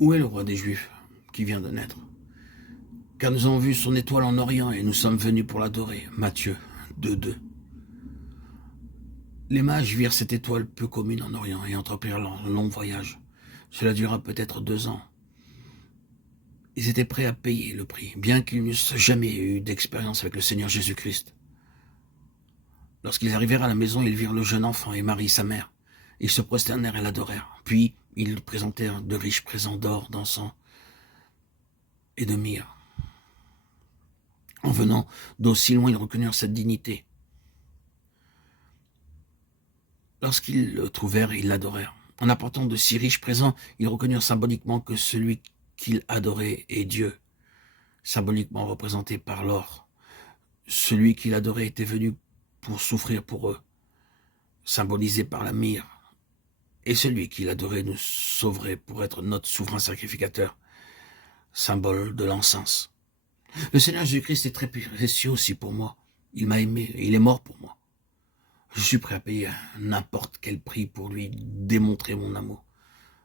Où est le roi des Juifs qui vient de naître? Car nous avons vu son étoile en Orient et nous sommes venus pour l'adorer. Matthieu 2,2. Les mages virent cette étoile peu commune en Orient et entreprirent leur long voyage. Cela dura peut-être 2 ans. Ils étaient prêts à payer le prix, bien qu'ils n'eussent jamais eu d'expérience avec le Seigneur Jésus-Christ. Lorsqu'ils arrivèrent à la maison, ils virent le jeune enfant et Marie, sa mère. Ils se prosternèrent et l'adorèrent. Puis, ils lui présentèrent de riches présents d'or, d'encens et de myrrhe. En venant d'aussi loin, ils reconnurent cette dignité. Lorsqu'ils le trouvèrent, ils l'adorèrent. En apportant de si riches présents, ils reconnurent symboliquement que celui qu'ils adoraient est Dieu, symboliquement représenté par l'or. Celui qu'il adorait était venu pour souffrir pour eux, symbolisé par la myrrhe. Et celui qu'il adorait nous sauverait pour être notre souverain sacrificateur, symbole de l'encens. Le Seigneur Jésus-Christ est très précieux aussi pour moi. Il m'a aimé et il est mort pour moi. Je suis prêt à payer n'importe quel prix pour lui démontrer mon amour.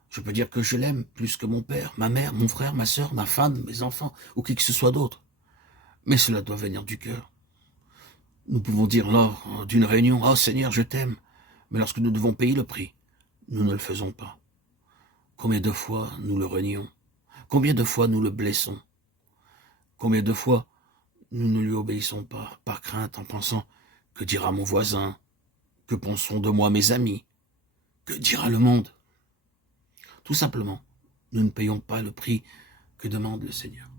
Je peux dire que je l'aime plus que mon père, ma mère, mon frère, ma sœur, ma femme, mes enfants ou qui que ce soit d'autre. Mais cela doit venir du cœur. Nous pouvons dire lors d'une réunion « Oh Seigneur, je t'aime », mais lorsque nous devons payer le prix, nous ne le faisons pas. Combien de fois nous le renions? Combien de fois nous le blessons? Combien de fois nous ne lui obéissons pas, par crainte, en pensant « Que dira mon voisin? Que penseront de moi mes amis? Que dira le monde ?» Tout simplement, nous ne payons pas le prix que demande le Seigneur.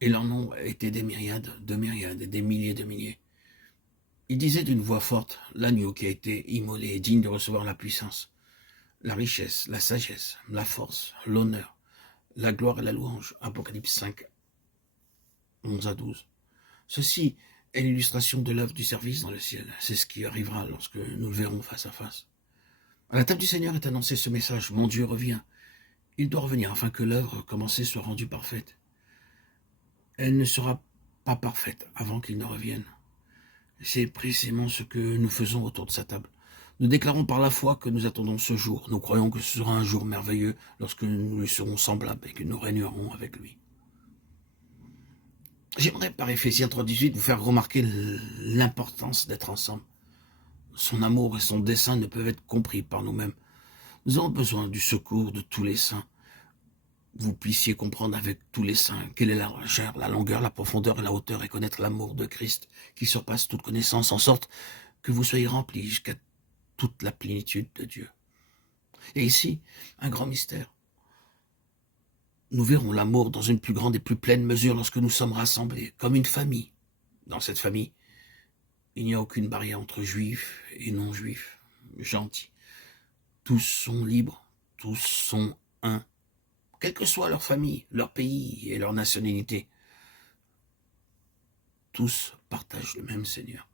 Et leur nombre était des myriades et des milliers de milliers. Il disait d'une voix forte, l'agneau qui a été immolé est digne de recevoir la puissance, la richesse, la sagesse, la force, l'honneur, la gloire et la louange. Apocalypse 5, 11 à 12. Ceci est l'illustration de l'œuvre du service dans le ciel. C'est ce qui arrivera lorsque nous le verrons face à face. À la table du Seigneur est annoncé ce message, mon Dieu revient. Il doit revenir afin que l'œuvre commencée soit rendue parfaite. Elle ne sera pas parfaite avant qu'il ne revienne. C'est précisément ce que nous faisons autour de sa table. Nous déclarons par la foi que nous attendons ce jour. Nous croyons que ce sera un jour merveilleux lorsque nous lui serons semblables et que nous régnerons avec lui. J'aimerais par Éphésiens 3,18 vous faire remarquer l'importance d'être ensemble. Son amour et son dessein ne peuvent être compris par nous-mêmes. Nous avons besoin du secours de tous les saints. Vous puissiez comprendre avec tous les saints quelle est la largeur, la longueur, la profondeur et la hauteur et connaître l'amour de Christ qui surpasse toute connaissance en sorte que vous soyez remplis jusqu'à toute la plénitude de Dieu. Et ici, un grand mystère. Nous verrons l'amour dans une plus grande et plus pleine mesure lorsque nous sommes rassemblés, comme une famille. Dans cette famille, il n'y a aucune barrière entre juifs et non-juifs, gentils. Tous sont libres, tous sont un. Quelle que soit leur famille, leur pays et leur nationalité, tous partagent le même Seigneur.